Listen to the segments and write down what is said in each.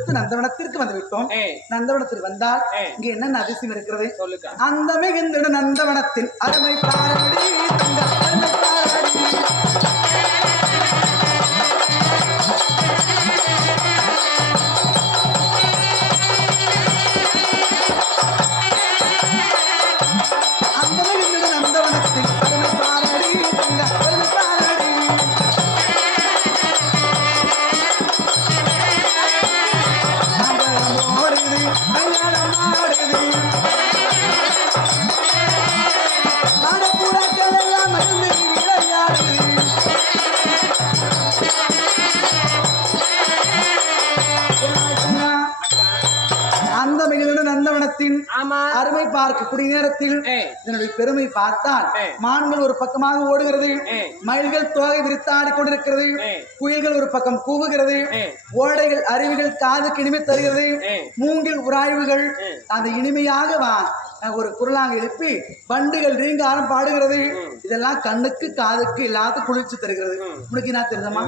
கொடுத்து நந்தவனத்திற்கு வந்து விட்டோம். நந்தவனத்தில் வந்தால் இங்க என்ன அதிசயம் இருக்கிறது? அந்த மிகுந்த நந்தவனத்தின் அருமை பாரடி தங்க அருமை பாரடி. அருமை பார்க்கக்கூடிய நேரத்தில் இதனுடைய பெருமை பார்த்தால் மான்கள் ஒரு பக்கமாக ஓடுகிறது, மயில்கள் தோகை விரித்தாடி கொண்டிருக்கிறது, குயில்கள் ஒரு பக்கம் கூவுகிறது, ஓடைகள் அருவிகள் காதுக்கு இனிமை தருகிறது, மூங்கில் உராய்வுகள் அந்த இனிமையாக ஒரு குரலாக எழுப்பி பண்டுகள் ரீங்காரம் பாடுகிறது. இதெல்லாம் கண்ணுக்கு காதுக்கு எல்லாத்துக்கும் குளிர்ச்சி தருகிறது. உனக்கு என்ன தெரியுமா?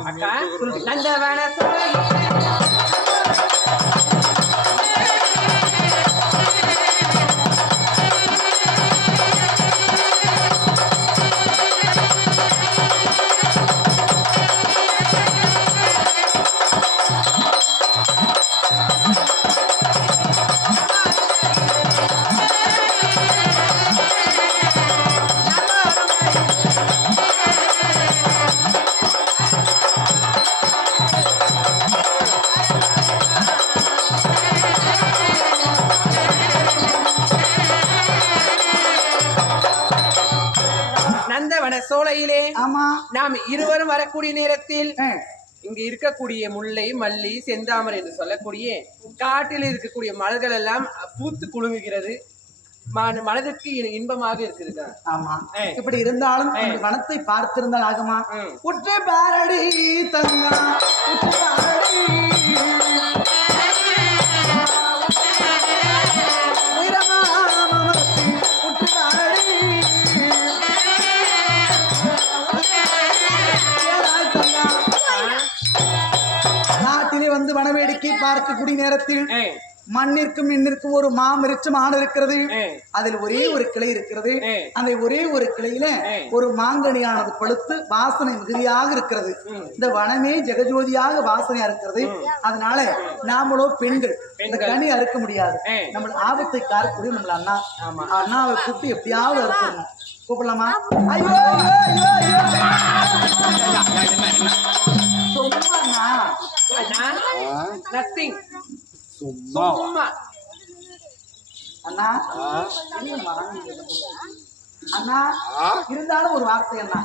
சோலையிலே நாம் இருவரும் வரக்கூடிய நேரத்தில் இங்க இருக்கக்கூடிய முல்லை மல்லி செந்தாமரை என்று சொல்லக்கூடிய காட்டில் இருக்கக்கூடிய மலர்கள் எல்லாம் பூத்து குலுங்குகிறது. மனதிற்கு இன்பமாக இருக்குது. ஆமா, இப்படி இருந்தாலும் வனத்தை பார்த்திருந்தால் ஆகுமா? உற்ற பாரடி தங்கா உற்ற பாரடி வந்து வனவேடிக்கை பார்க்கக்கூடிய நேரத்தில் மண்ணிற்கும் மின்னிற்கும் ஒரு மாமரிச்சம் ஆண் இருக்கிறது. அதில் ஒரே ஒரு கிளை இருக்கிறது. அந்த ஒரே ஒரு கிளையில ஒரு மாங்கனியானது பழுத்து வாசனை மிகுதியாக இருக்கிறது. இந்த வனமே ஜெகஜோதியாக வாசனையா இருக்கிறது. அதனால நாமளோ பெண்கள் இந்த கனி அறுக்க முடியாது. நம்ம ஆபத்தை காரக்கூடிய நம்மள அண்ணா அண்ணாவை கூப்பிட்டு எப்படியாவது அறுக்கணும். கூப்பிடலாமா? ஐயோ சும்மா அண்ணா அண்ணா இருந்தாலும் ஒரு வார்த்தை அண்ணா.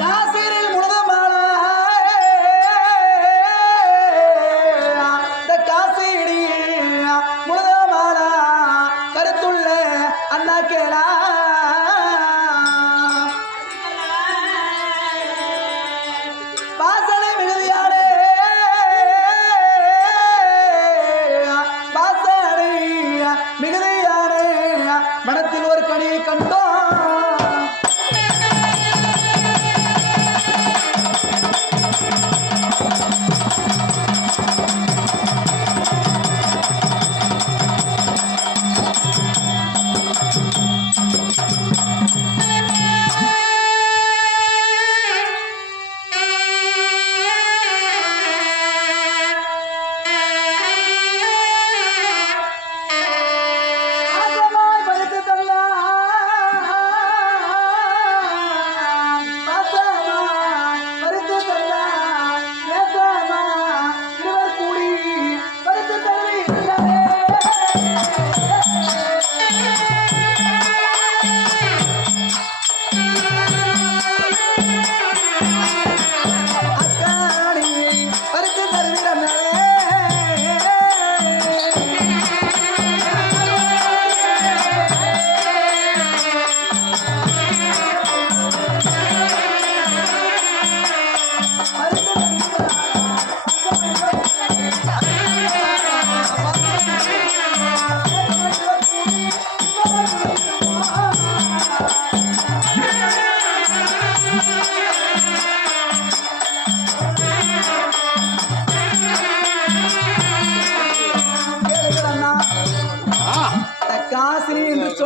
காசிரில் முழுதமான காசிடி முழுதமான கருத்துள்ள அண்ணா கேளா மனத்தில் ஒரு கனியை கண்டோம்.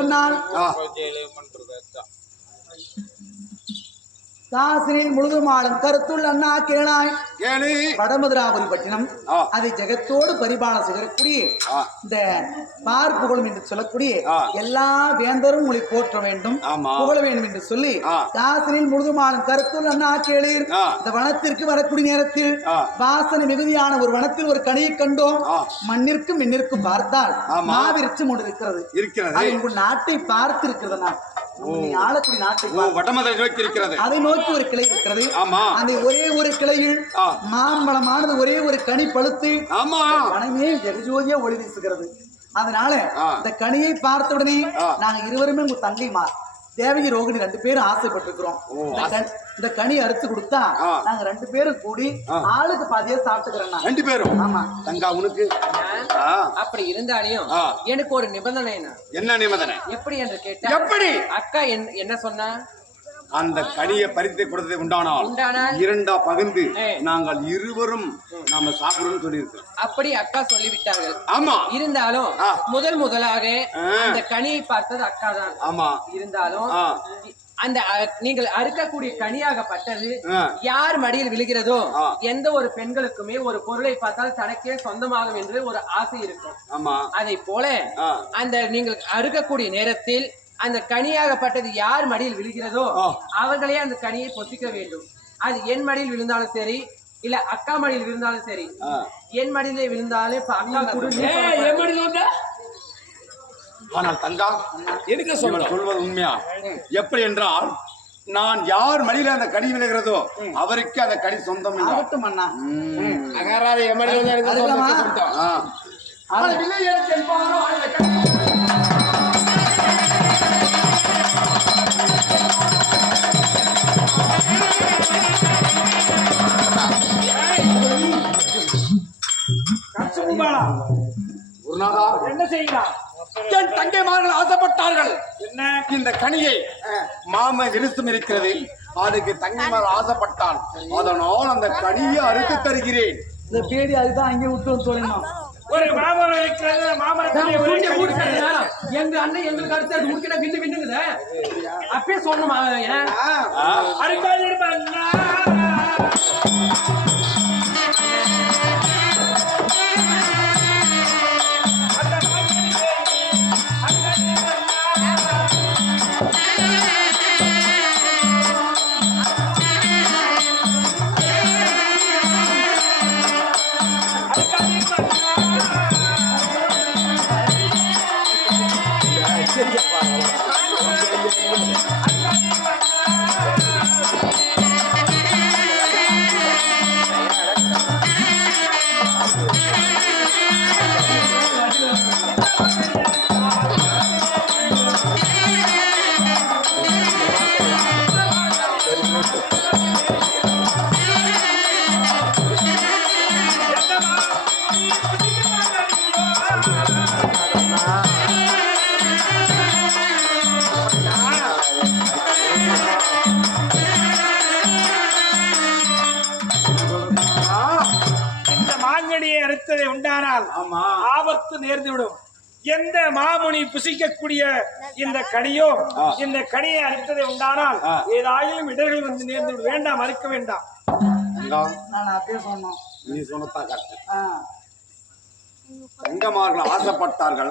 சொன்னால் காசினில் முழுதுமாடும் கருத்துள் அண்ணா கேளாய் வடமதுராபுரி பட்டினம் அதை ஜெகத்தோடு பரிபாலனம் செய்யக்கூடிய இந்த பார்ப்புகழும் என்று சொல்லக்கூடிய எல்லா வேந்தரும் உங்களை போற்ற வேண்டும் புகழ வேண்டும் என்று சொல்லி காசினில் முழுதுமாடும் கருத்துள் அண்ணா கேளீர். இந்த வனத்திற்கு வரக்கூடிய நேரத்தில் வாசனை மிகுதியான ஒரு வனத்தில் ஒரு கனியை கண்டோம். மண்ணிற்கும் மின்னிற்கும் பார்த்தால் மாவிருச்சம் ஒன்று இருக்கிறது. உங்கள் நாட்டை பார்த்து இருக்கிறது. ஆளக்கூடிய நாட்டை அதை நோக்கி ஒரு கிளை இருக்கிறது. அந்த ஒரே ஒரு கிளையில் மாம்பழமானது ஒரே ஒரு கனி பழுத்து வனமே ஜெகஜோதியா ஒளி வீசுகிறது. அதனால இந்த கனியை பார்த்த உடனே நாங்க இருவருமே உங்க தங்கைமா தேவகி ரோகிணி 2 பேரும் ஆசைப்பட்டிருக்கிறோம். இந்த கனி அறுத்து கொடுத்தா நாங்க 2 பேரும் கூடி ஆளுக்கு பாதியா சாப்பிட்டுக்கிறோம். 2 பேரும். ஆமா தங்கா உனக்கு அப்படி இருந்தாலும் எனக்கு ஒரு நிபந்தனை. என்ன நிபந்தனை? எப்படி என்று கேட்டா எப்படி அக்கா என்ன சொன்னா அந்த கனியை பறித்து கொடுத்ததை உண்டானால் 2ஆ பகிர்ந்து நாங்கள் இருவரும் நாம சாப்பிடுறோம்னு சொல்லியிருக்கோம். அப்படி அக்கா சொல்லிவிட்டார்கள். ஆமா. இருந்தாலும் முதலாக அந்த கனியை பார்த்தது அக்கா தான். ஆமா. இருந்தாலும் அந்த நீங்கள் அறுக்கக்கூடிய கனியாகப்பட்டது யார் மடியில் விழுகிறதோ எந்த ஒரு பெண்களுக்குமே ஒரு பொருளை பார்த்தால் தனக்கே சொந்தமாகும் என்று ஒரு ஆசை இருக்கும். ஆமா. அதை போல அந்த நீங்கள் அறுக்கக்கூடிய நேரத்தில் அந்த கனியாகப்பட்டது யார் மடியில் விழுகிறதோ அவர்களே அந்த கனியை பொத்திக்க வேண்டும். அது என் மடியில் விழுந்தாலும் சரி இல்ல அக்கா மடியில் விழுந்தாலும் சரி. என் மடியிலே விழுந்தாலே அக்கா கூட. ஆனால் தங்கா எதுக்கு சொல்வது உண்மையா? எப்படி என்றால் நான் யார் மடியில அந்த கனி விழுகிறதோ அவருக்கு அந்த கனி சொந்தம். என்ன செய்யலாம்? என் தங்கைமார்கள் ஆசைப்பட்டார்கள். என்ன? இந்த கனியை மாம விருத்தம் இருக்கிறது, அதுக்கு தங்கைமார்கள் ஆசைப்பட்டான். அதனால் அந்த கனியை அறுத்து தருகிறேன். இந்த பேடி அதுதான் அங்கே விட்டு சொல்லணும். ஒரு மாமரம் இருக்கிறது. எங்க அண்ணன் எங்களுக்கு அடுத்து முடிக்கிற விண்டு விண்டுங்குத அப்பயே சொல்லணுமா? உண்டானால் ஆபத்து நேர்ந்துவிடும். எந்த மாமுனி புசிக்கக்கூடிய இந்த கனியோ இந்த கனியை அறுத்ததை உண்டானால் ஏதாயிலும் இடர்கள் வந்து நேர்ந்துவிடும். வேண்டாம், அறுக்க வேண்டாம். நீ சொன்னதா கரெக்ட். தங்கமார்கள் ஆசைப்பட்டார்கள்.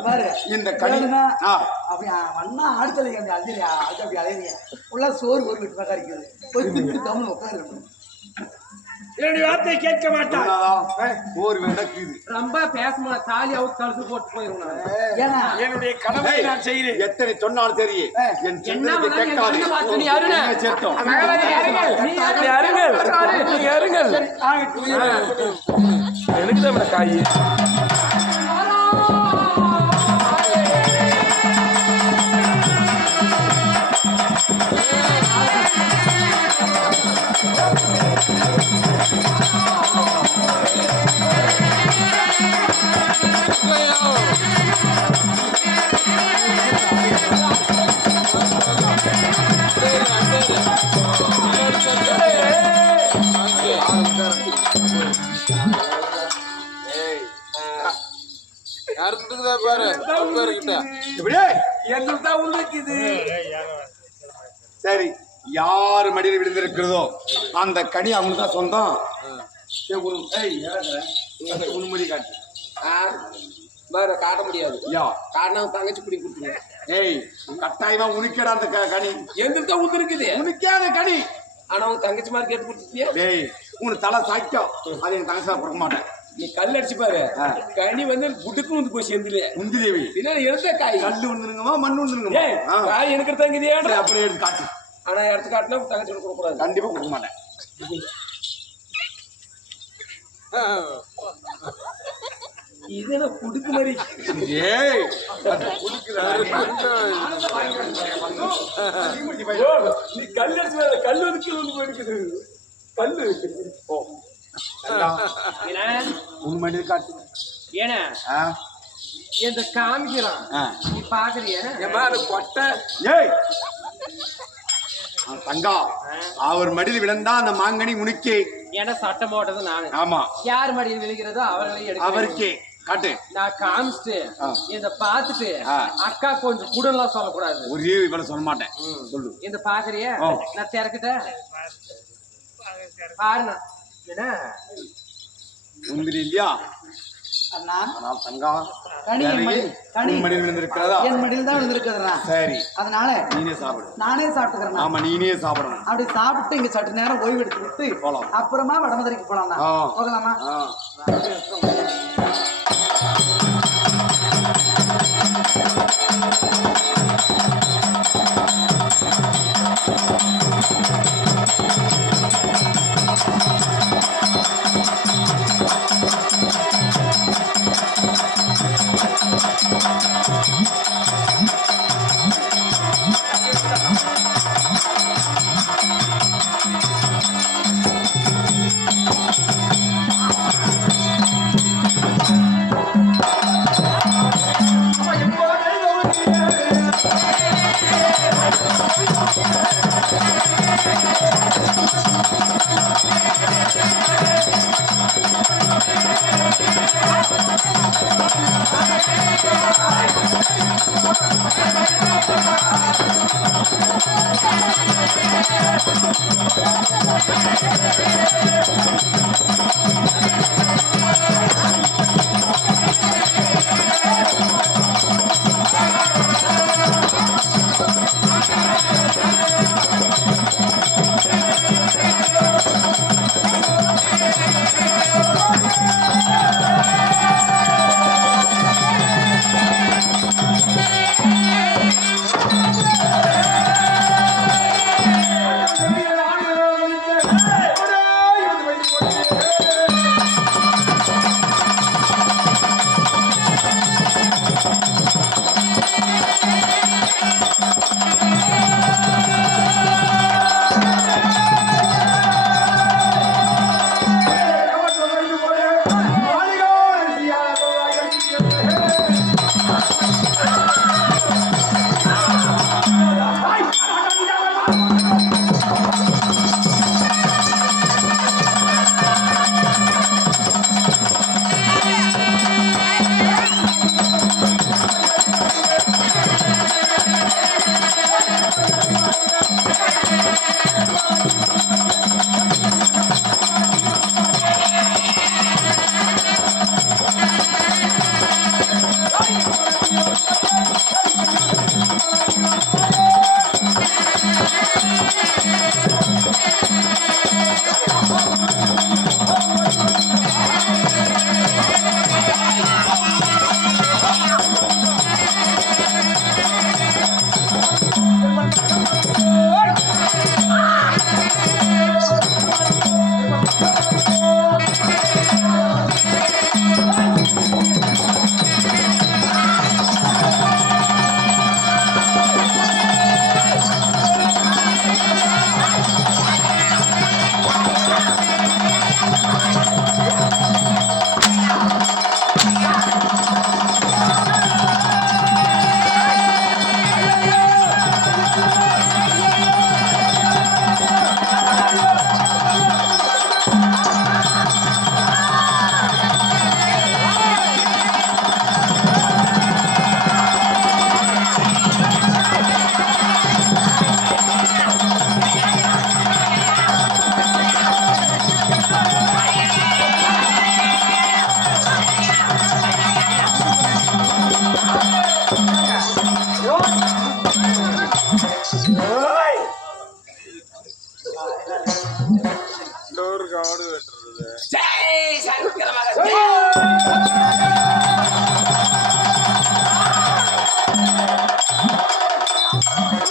இந்த கனி அப்படி அண்ணா ஆடுதலைங்க அழுதியா அது அப்படி அலையிறியா உள்ள சோறு ஒரு வீட்டு பக்கம் இருக்குது. போய் திட்டு கவனம் உட்காரு. என்னுடைய வார்த்தை கேட்க மாட்டான். ஒரு நடக்குது. ரொம்ப பேசமா தாலி அவுத்து கழுத்து போட்டு போயிருவாங்க. என்னுடைய கடமை நான் செய்கிறேன். எத்தனை சொன்னாலும் சரி என் சொன்னதை கேட்காது. எனக்கு தான் காய் எங்களுக்கு தான் உண்டுக்குது. சரி, யார் மடியில் விழுந்திருக்கிறதோ அந்த கனி அவங்களுக்கு தான் சொந்தம். உண்மதி காட்டு. வேற காட்ட முடியாது. யா காரணம் தங்கச்சி குடி கொடுத்துருங்க. ஏய், கட்டாயமா உனக்கேடா அந்த கனி. எங்களுக்கு தான் உண்டு இருக்குது. உனக்கே அந்த கனி. ஆனா உங்க தங்கச்சி மாதிரி கேட்டு கொடுத்துட்டியா? டேய், உனக்கு தலை சாய்க்கும். அது என் தங்கச்சி கொடுக்க மாட்டேன். நீ கல் அடிச்சு பாரு, கனி வந்து புட்டுக்கு வந்து போய் சேர்ந்துல முந்திதேவி பின்னாடி எடுத்த காய். கல்லு வந்துருங்கம்மா, மண் வந்துருங்கம்மா. காய் எனக்கு தங்குதியா? அப்படியே எடுத்து காட்டு. ஆனா எடுத்து காட்டினா தங்கச்சி கொடுக்க கூடாது. கண்டிப்பா கொடுக்க மாட்டேன். இது என்ன புடுக்கு மாதிரி? ஏய், நீ கல் அடிச்சு பாரு, கல் வந்து கீழே வந்து போயிருக்குது. கல்லு உண்மை காட்டு. ஏன்னா இந்த காமிக்கிறான், நீ பாக்குறிய கொட்டை. ஏய் தங்கா, அவர் மடியில் விழுந்தா அந்த மாங்கனி உனக்கு. ஏன்னா சட்டம் போட்டது நானு. ஆமா, யார் மடியில் விழுகிறதோ அவர்களே அவருக்கே காட்டு. நான் காமிச்சிட்டு இத பாத்துட்டு அக்கா கொஞ்சம் கூடலாம் சொல்லக்கூடாது. ஒரே இவ்வளவு சொல்ல மாட்டேன். சொல்லு. இந்த பாக்குறிய நான் திறக்கிட்டேன் பாருண்ணா. என்ன உந்திரி இல்லையா? அண்ணா, ஆனால் தங்கா கனி மடியில் விழுந்திருக்கிறதா? என் மடியில் தான் விழுந்திருக்குதுண்ணா. சரி, அதனால நீனே சாப்பிடு. நானே சாப்பிட்டுக்கிறேன். ஆமா, நீனே சாப்பிடணும். அப்படி சாப்பிட்டு இங்க சற்று நேரம் ஓய்வு எடுத்து விட்டு போலாம். அப்புறமா வடமதுரைக்கு போலாம்ண்ணா. போகலாமா?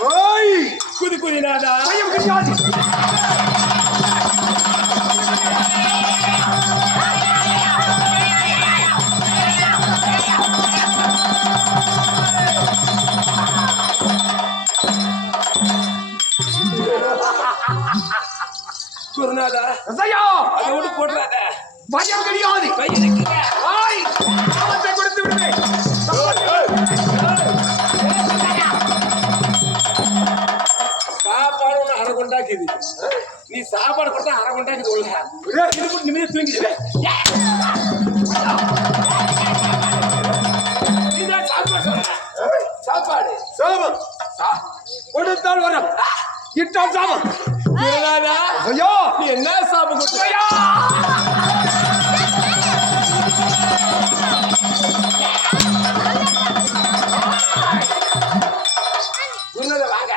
ஓய் குதி குதிநாதா பயம் கிடையாது. குருநாதா ரசையா அதை விட்டு போடுறாத பயம் கிடையாது. ஓய் சாபத்தை கொடுத்து விடுவேன். சாப்பாடு ஒண்ணு அரை கொண்டாக்குது நீ சாப்பாடு கொடுத்தா அரை கொண்டாக்குது உள்ள இது கூட நிம்மதியா தூங்கிடுவேன் நீதான் சாப்பாடு சொல்ற சாப்பாடு சாபம் கொடுத்தால் வரும், இட்டால் சாபம். குருநாதா ஐயோ நீ என்ன சாப்பிட கொடுத்த குருநாதா வாங்க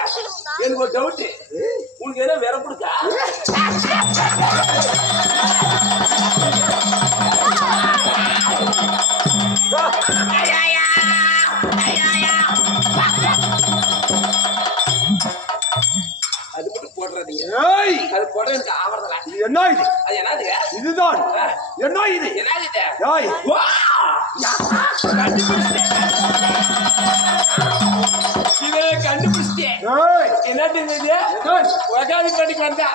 எனக்கு ஒரு டவுட் உனக்கு என்ன வேற கொடுக்கா அது மட்டும் போடுறீங்க ஏய் அது போடுற எனக்கு ஆவறதல இது என்ன இது? அது என்னது இதுதான் என்ன இது? என்னது இது ஏய் வா! இதை கண்டுபிடிச்சிட்டேன் ஏய் என்னது இது ஏய், உலகாதி பாட்டிக்கு வந்தா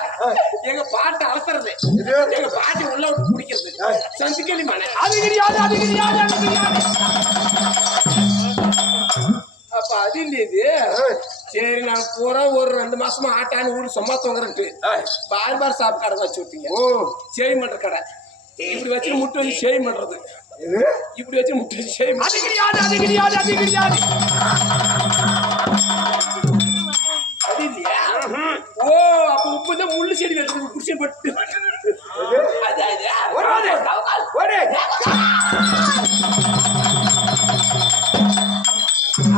எங்க பாட்டு அலசுறது இது? எங்க பாட்டி உள்ள விட்டு குடிக்கிறது ஏய். சந்திக்கலி மனை அது கிடையாது, அது கிடையாது, அது கிடையாது. அப்ப அது இல்ல இது சரி நான் பூரா ஒரு 2 மாசமா ஆட்டான்னு ஊரு சும்மா தூங்குறேன்ட்டு பார் சாப்பிட்டு கடை வச்சு விட்டீங்க ஓ சேவி பண்ற கடை இப்படி வச்சு முட்டை வச்சு சேவி பண்றது இது? இப்படி வச்சு முட்டை வச்சு சேவி அது கிடையாது, அது கிடையாது, அது கிடையாது. அது இல்லையா ஓ அப்ப உப்பு தான் முள்ளு செடி வச்சு குடிச்சு பட்டு அது அது வராது. ஓடு.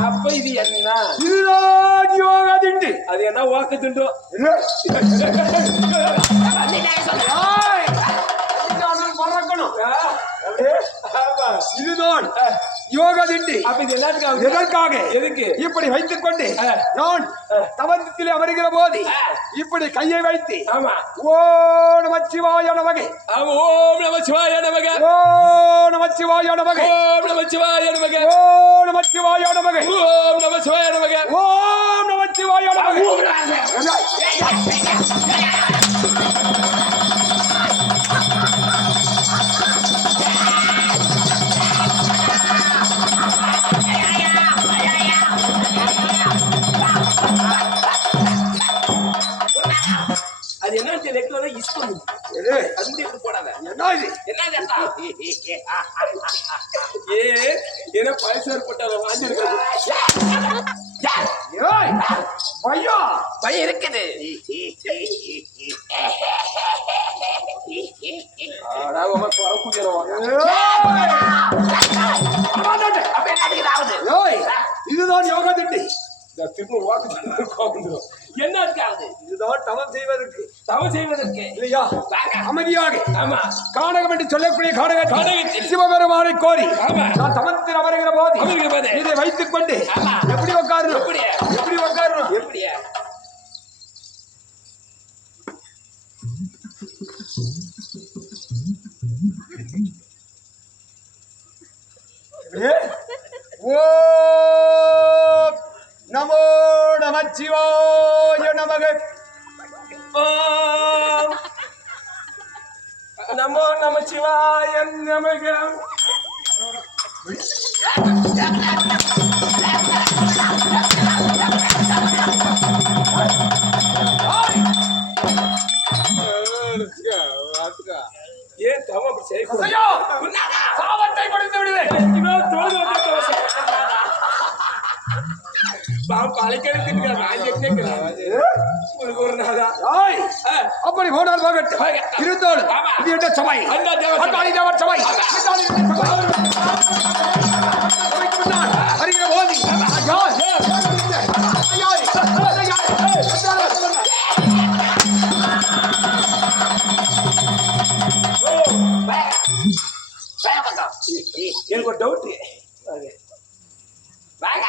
அப்ப இது என்ன இதுதான் யோகா திண்டு. அது என்ன வாக்கு துண்டோ இது? ஏய், இதுதான் மறக்கணும். அப்படியே? இதுதான் யோகா திண்டு. அப்ப இது என்னத்துக்கு எதற்காக? எதுக்கு இப்படி வைத்துக் கொண்டு நான் தவந்தத்திலே அமருகிற போது இப்படி கையை வைத்து ஆமா ஓ நமச்சிவாய நமகை, ஓம் நமச்சிவாய நமக ஓ நமச்சிவாய நமகை, ஓம் நமச்சிவாய நமக ஓ நமச்சிவாய நமகை, ஓம் நமச்சிவாய நமக ஓ நமச்சிவாய நமகை. அது என்ன ரெகுலரா இஷ்டம் எது? அது முடிய எடுத்து போடாத என்ன இது? என்ன கேட்டா என்ன பழசார் போட்டால வாங்கிருக்காது ஏய், ஐயா பயம் இருக்குது ஆடா உங்க குறக்குறோம் ஏய், இதுதான் யோகா திண்டு. திரும்ப வாக்கு என்ன இருக்காது இதுதான் தவம் செய்வதற்கு, தவம் செய்வதற்கு இல்லையா? அமைதியாக ஆமா காணகம் என்று சொல்லக்கூடிய காணகத்தில் கானகத்தில் சிவபெருமானை கோரி ஆமா. நான் தவத்தில் அமருகிற போது அமருகிற போது இதை வைத்துக் கொண்டு ஆமா. எப்படி உட்காரணும்? எப்படி? எப்படி உட்காரணும்? எப்படியா ஏ? ஓ நமோ நமச்சிவாய நமக. நமோ நமச்சிவாய நமக ஏன் தவம் அப்படி செய்யக்கூடாது ஐயோ! சாபத்தை கொடுத்து விடுவேன். ஒரு நாளா ஏய், அப்படி போனால் போகட்டும். இருந்தாலும் ஆமா. இது என்ன சபை? அண்ணா தேவர் சபை. அண்ணா தேவர் சபை. இருந்தாலும் இந்த சபைக்கு முன்னால் வருகிற போது ஐயா, ஐயா, எனக்கு ஒரு டவுட். வாங்க.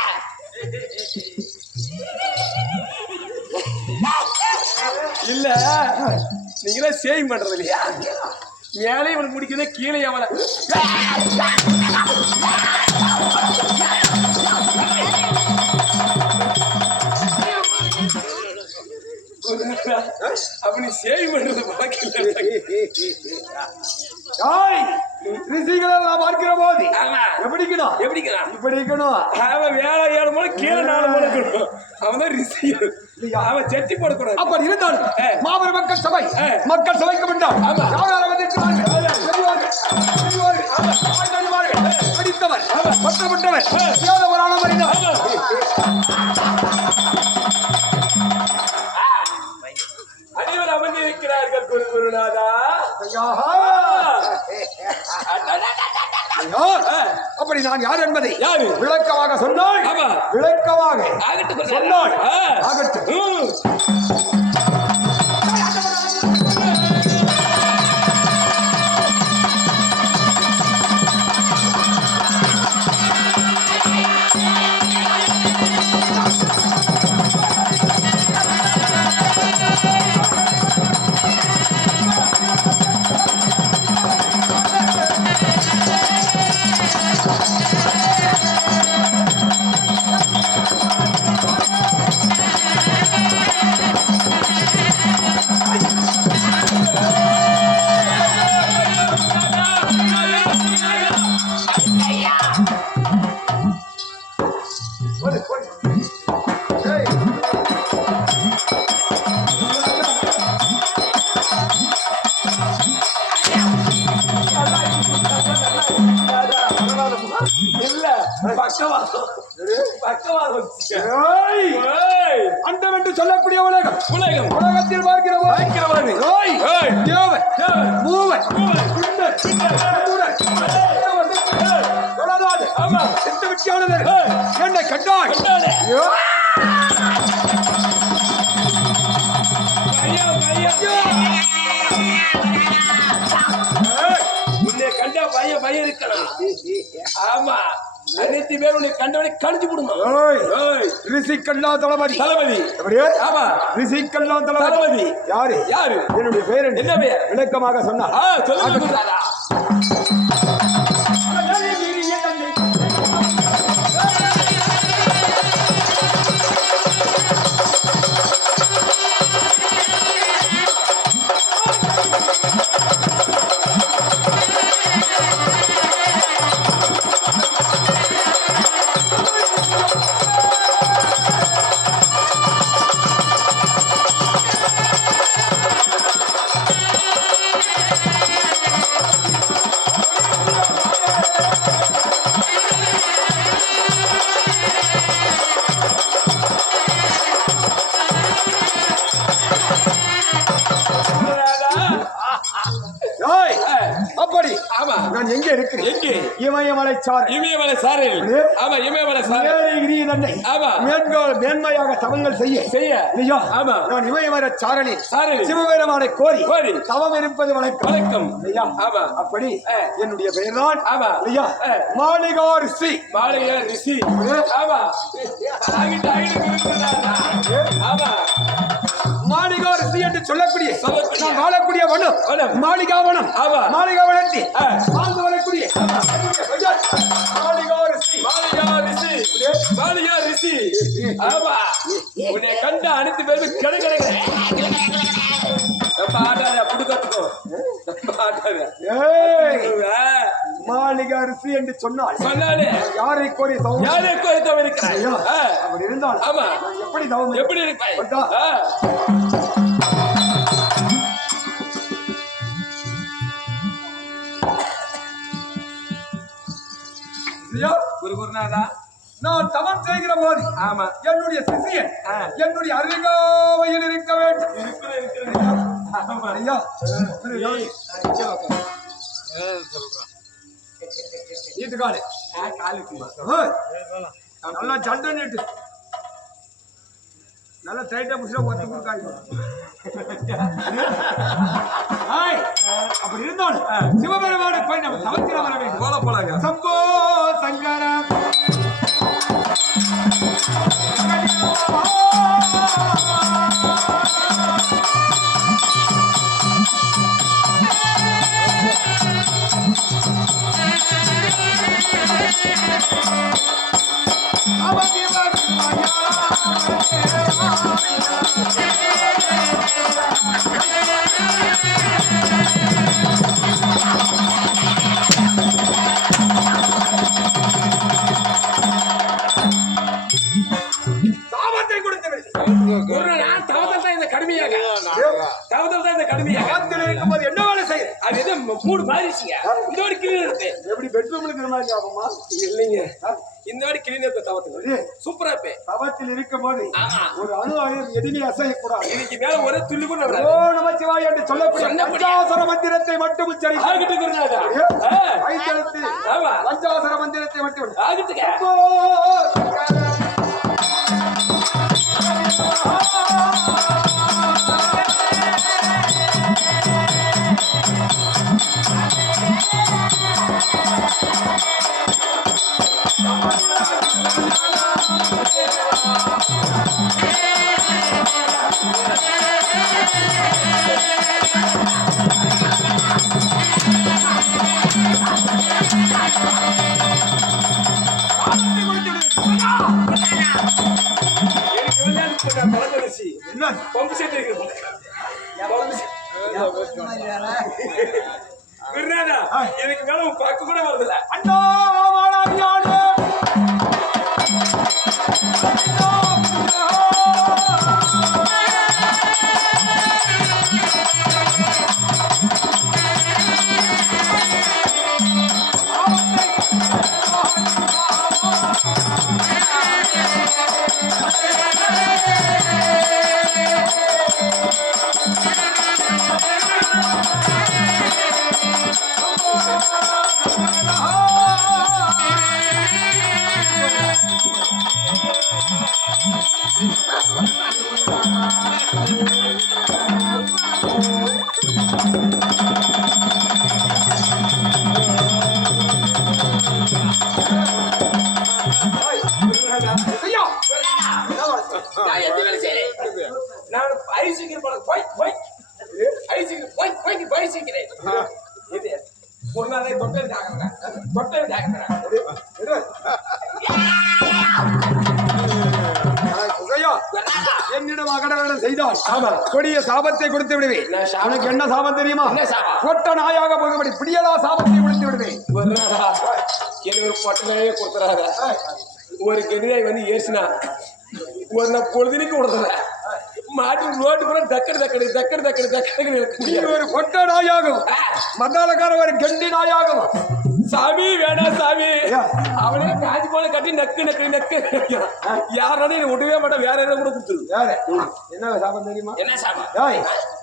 இல்ல நீங்களே சேவிங் பண்றது இல்லையா? மேலே இவனுக்கு முடிக்கிறதே கீழே அவனை. அப்படி சேவிங் பண்றது பார்க்கிற போது எப்படிக்கணும் இப்படி இருக்கணும். அவன் வேலை 7 மூலம் கீழே 4 மூலம் இருக்கணும். அவன் தான் ரிசி. அவன் செட்டி போடக்கூடாது. அப்படி இருந்தாலும் மாபெரும் மக்கள் சபை மக்கள் சபைக்கு வேண்டாம். படித்தவர் பற்றப்பட்டவர் அனைவர் அமர்ந்து இருக்கிறார்கள். குருநாதா அப்படி நான் யார் என்பதை யாரு விளக்கமாக சொன்னாள். விளக்கமாக சொன்னாள். ஆகட்டும். அண்டவென்று சொல்லக்கூடிய உலகம் உலகத்தில் பார்க்கிறவன் மூவன் என்னை கண்டாய். உன்னை கண்டா பயம் இருக்கலாம். ஆமா அனைத்து பேர் உன்னை கண்டவனை கழிச்சு விடுமா. ரிஷிக்கல்லா தளபதி ஆமா ரிஷிக்கல்லா தளபதி யாரு என்னுடைய பெயர் என்ன பெயர் விளக்கமாக சொன்னார். சொல்லுங்க. அப்படி நான் எங்கே இருக்கிறேன்? இமயமலை சாரல். ஆமா இமயமலை சாரல். ஆமா மேன்மையாக தவங்கள் செய்ய இல்லையா? ஆமா நான் இமயமலை சாரலில் சிவபெருமானை கோரி தவம் இருப்பது வணக்கம் இல்லையா? ஆமா அப்படி என்னுடைய பெயர் தான் ஆமா இல்லையா மாளிகா ரிஷி. ஆமா ஆமா மாளிகா ரிஷி என்று சொல்லக்கூடிய நான் வாழக்கூடிய வனம் மாளிகாவனம். மாளிகாவனத்தில் வாழ்ந்து வரக்கூடிய மாளிகா ரிஷி. ஆமா உன்னை கண்ட அனைத்து பேருக்கு கிடைக்கிறேன். மாளிகா ரிஷி என்று சொன்னாலே யாரை கோரி தவம் இருக்கிறாய். அப்படி இருந்தால் ஆமா எப்படி தவம் எப்படி இருப்பாய்? குருநாதா நான் தவம் செய்கிற போது ஆமா என்னுடைய சிஷியன் என்னுடைய அருகாமையில் இருக்க வேண்டும். நல்லா சண்டை நல்ல டைட்டா புடிச்சா ஒத்து குடுக்காய். ஹாய். அப்படி இருந்தாலும் சிவபெருமானை போய் நம்ம தவத்திர வர வேண்டும். போலாங்க. சம்போ சங்கரா. என்ன வேலை செய்யுது? அது எது மூடு மாறிச்சுங்க. இந்த ஒரு கிளீன் இருக்கு. எப்படி பெட்ரூம்ல இருக்கிற மாதிரி ஆகுமா? இல்லைங்க. இந்த ஒரு கிளீன் இருக்கு தவத்துல. சூப்பரா இருப்பே. தவத்தில் இருக்கும்போது ஒரு அணு ஆயுதம் எதுவுமே அசையக்கூடாது. இன்னைக்கு மேல ஒரே துள்ளி கூட ஓ நமச்சிவாய என்று சொல்லக்கூடிய பஞ்சாசர மந்திரத்தை மட்டும் உச்சரி. ஆகிட்டு இருக்கிறாங்க. ஐந்தெழுத்து. ஆமா. பஞ்சாசர மந்திரத்தை மட்டும். ஆகிட்டுங்க. பம்பு செட் இருக்கு. எனக்கு மேல பக்கு கூட வருதுல. அண்ணா நான் ஐசிக்கிற படம் போய் போய் ஐசிக்கிற போய் போய் பைசிக்கிறேன். இது ஒரு நாளே தொட்டல் தாக்குறேன். தொட்டல் தாக்குறேன். என்னிடம் அகடவேடம் செய்தால் கொடிய சாபத்தை கொடுத்து விடுவேன். உனக்கு என்ன சாபம் தெரியுமா? பொட்ட நாயாக போகும்படி பிடியலா சாபத்தை கொடுத்து விடுவேன். ஒரு பொட்டனையே கொடுத்துறாங்க. ஒரு கெதிராய் வந்து ஏசுனா ஒரு நான் பொழுதுனிக்கு கொடுத்தல மாட்டு ரோட்டு கூட தக்கடு தக்கடு தக்கடு தக்கடு தக்கடு ஒரு பொட்ட நாயாகும் மத்தாலக்கார ஒரு கெண்டி நாயாகும். சாமி வேணாம் சாமி. அவனே காஞ்சி போல கட்டி நக்கு நக்கு நக்கு யாராலும் எனக்கு விடவே மாட்டேன். வேற என்ன கூட கொடுத்துரு. வேற என்ன சாபம் தெரியுமா? என்ன சாபம்?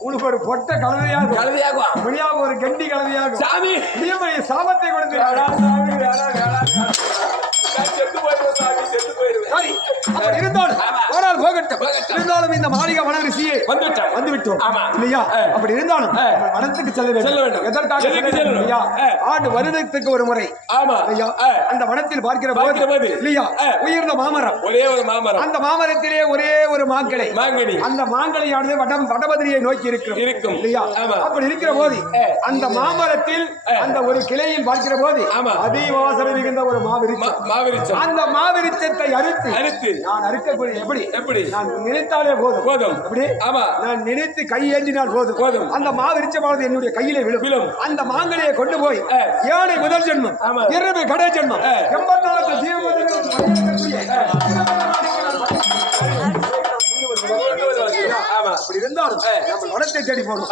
உனக்கு ஒரு பொட்ட கலவையாகும். கலவையாகும் முடியாம ஒரு கெண்டி கலவையாகும். சாமி சாபத்தை கொடுத்து சாமி வேணா வேணா செத்து போயிடுவோம் சாமி. செத்து போயிடுவேன். இருந்தாலும் போனால் போகட்டும். இருந்தாலும் இந்த மாளிகை வன ரிஷியே வந்து விட்டோம் இல்லையா? அப்படி இருந்தாலும் வனத்துக்கு செல்ல வேண்டும். எதற்காக? ஆண்டு வருடத்துக்கு ஒரு முறை. ஆமா ஐயா. அந்த வனத்தில் பார்க்கிற போது இல்லையா உயர்ந்த மாமரம், ஒரே ஒரு மாமரம். அந்த மாமரத்திலே ஒரே ஒரு மாங்கனி. அந்த மாங்கனியானது வடபதிரியை நோக்கி இருக்கும் இல்லையா? அப்படி இருக்கிற போது அந்த மாமரத்தில் அந்த ஒரு கிளையில் பார்க்கிற போது அதிவாசனை மிகுந்த ஒரு மாவிருச்சம். அந்த மாவிருச்சத்தை அறுத்து நான் அறுக்கக்கூடிய எப்படி நான் நினைத்தாலே போதும். அப்படி நான் நினைத்து கையேந்தினால் போதும். அந்த மாவிருச்சமானது என்னுடைய கையிலே விழும். அந்த மாங்கனியை கொண்டு போய் யானை முதல் ஜென்மம், இரவு கடை ஜென்மம், 84 ஜீவன் அப்படி இருந்தாலும் நம்ம வனத்தை தேடி போகணும்.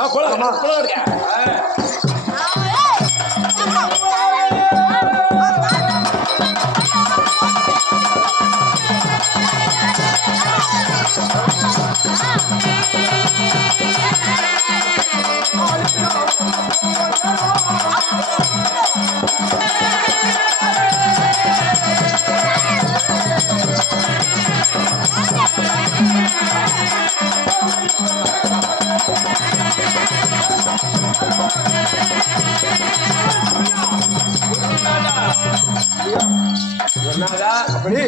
அப்படி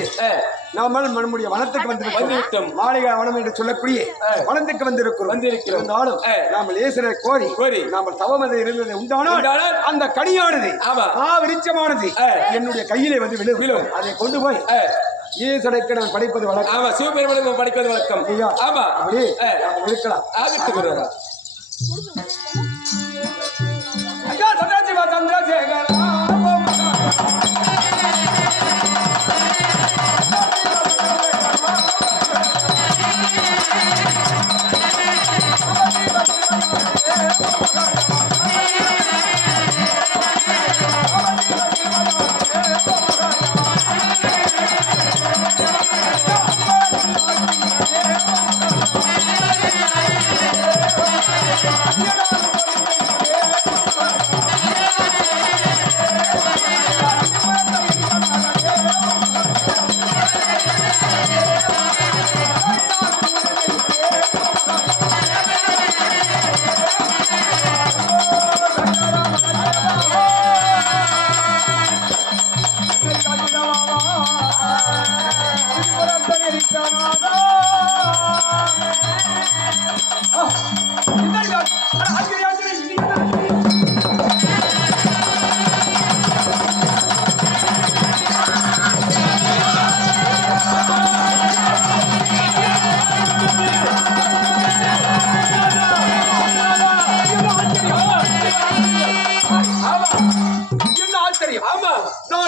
நாம நம்முடைய வனத்துக்கு வந்துவிட்டோம். மாளிகை வனம் என்று சொல்லக்கூடிய வனத்துக்கு வந்திருக்கிறோம். இருந்தாலும் நாம் லேசரை கோரி நாம் தவமதை இருந்தது உண்டானால் அந்த கனியானது விருட்சமானது என்னுடைய கையிலே வந்து விழும். அதை கொண்டு போய் ஈசனுக்கு நான் படிப்பது வழக்கம். ஆமா, சிவபெருமானுக்கு படிப்பது வழக்கம். ஆமா, அப்படி இருக்கலாம். ஐயா சதாசிவ சந்திரசேகர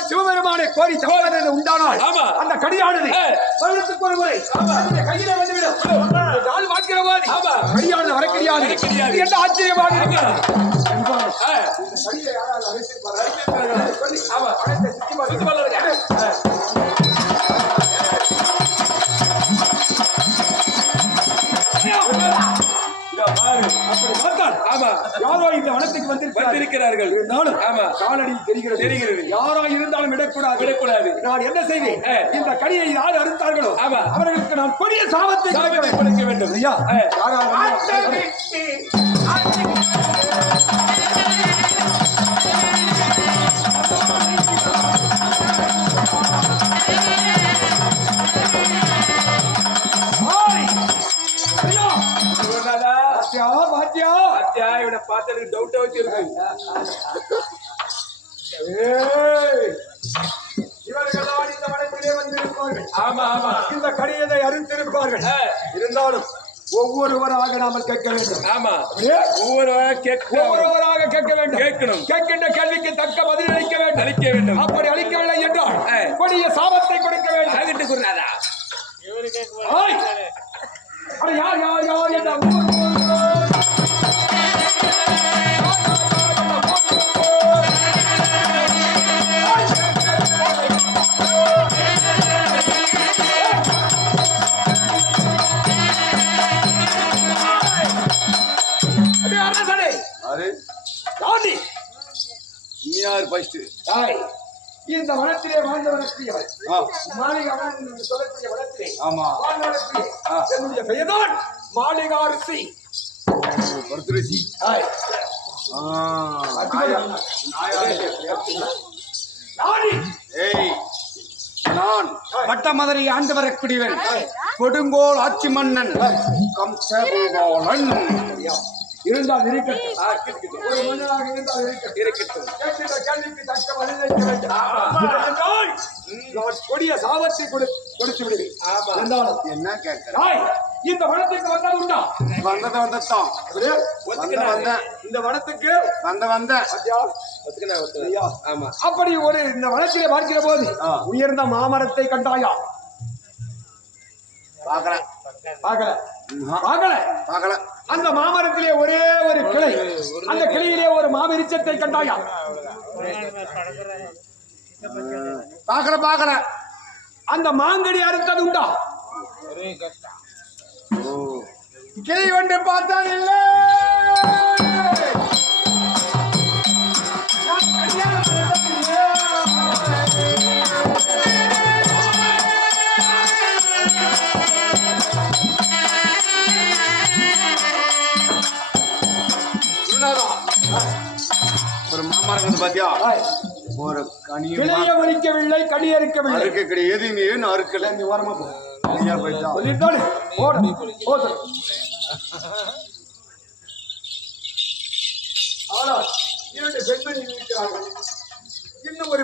சிவபெருமானை கோரி தவறு உண்டானால் அந்த கடியானது வருடத்துக்கு ஒரு முறை கையில வந்துவிடும். நாள் வாக்கிற மாதிரி கடியானது வரக்கிறியாது என்ற ஆச்சரியமாக யாரோ இந்த வனத்துக்கு வந்திருக்கிறார்கள். காலடி தெரிகிறது. யாரோ இருந்தாலும் விடக்கூடாது. நான் என்ன செய்வேன்? இந்த கடியை யார் அறுத்தார்களோ அவர்களுக்கு நான் கொடிய சாபத்தை கொடுக்க வேண்டும். ஐயா டவுட்டா வச்சிருக்கு. இவர்கள்தான் இந்த வனத்திலே வந்திருப்பார்கள். இந்த கடியத்தை அறிந்திருப்பார்கள். இருந்தாலும் ஒவ்வொருவராக நாம கேட்க வேண்டும். ஒவ்வொருவராக கேட்க வேண்டும். கேட்கின்ற கேள்விக்கு தக்க பதில் அளிக்க வேண்டும். அப்படி அளிக்கவில்லை என்றால் கொடிய சாபத்தை கொடுக்க வேண்டும். யார் யார் யார் என்ற இந்த வனத்திலே வாழ்ந்த வனத்திலே மாளிகை சொல்லக்கூடிய வனத்திலே என்னுடைய பெயர்தான் மாளிகாரிசி. நான் பட்டமதுரை ஆண்டு வரக்கூடியவன் கொடுங்கோல் ஆட்சி மன்னன் கம்சபூபாலன். இருந்தால் இருக்கட்டும். ஒரு மன்னனாக இருந்தால் இருக்கட்டும். கேள்விக்கு தக்க பதில் அளிக்க வேண்டும். கொடிய சாபத்தை கொடுத்து விடுவேன். என்ன கேட்கிறேன்? இந்த வனத்துக்கு வந்தது உண்டா? வந்ததான். இந்த வனத்துக்கு வந்த அப்படி ஒரு இந்த வனத்திலே பார்க்கிற போது உயர்ந்த மாமரத்தை கண்டாயா? பார்க்கல. அந்த மாமரத்திலே ஒரே ஒரு கிளை, அந்த கிளையிலே ஒரு மாவிருச்சத்தை கண்டாயா? பார்க்கல. அந்த மாங்கடி அறுத்தது உண்டா? கிளை ஒன்று பார்த்தான் இல்லை. ஒரு மாமரம் பாத்தியா? ஒரு கிளையம் அளிக்கவில்லை, கனி அறுக்கவில்லை. எதுவும் அறுக்கல. நீ ஓரமா போ. போயிட்டான். சொல்லிட்டானே, ஓடு, ஓடு. ஆனால் 2 பெண்மணி இருக்கிறார்கள். இன்னும் ஒரு